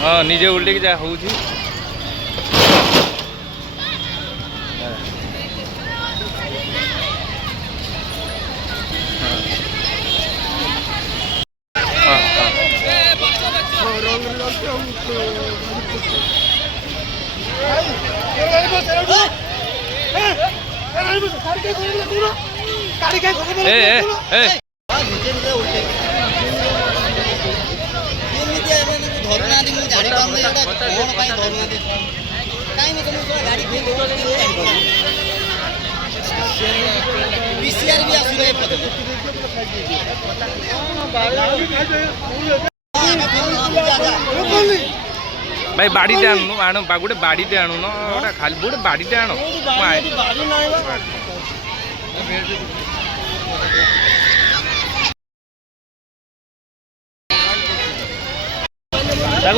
हाँ निजे उल्टे जा हूँ भाई बाड़ीटे आनु गोटे बाड़ीटे आणु न खाली गोटे बाड़ीटे आण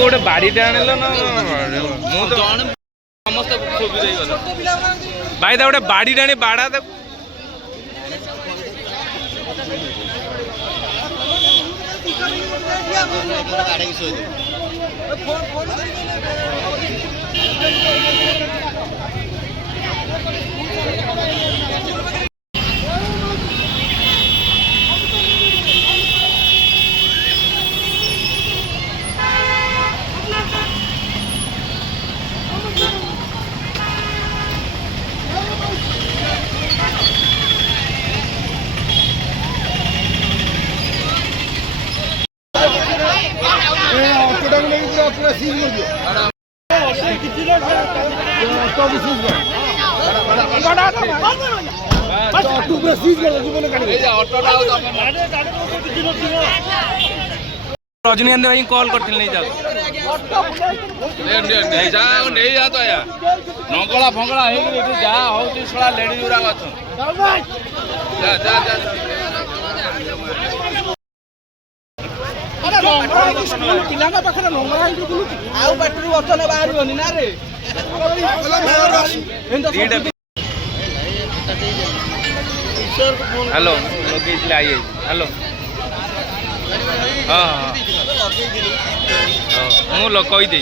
गोटे बाड़ीटे आणल न समस्त भाई गोटे बाड़ीटे आनी बाड़ा रजनीकांत भाई कॉल करते नहीं जाओ नहीं जा तो या नंगला फंगला जा हो लेडीज गुरा हेलो आई हेलो हाँ हाँ मुझे कहीदे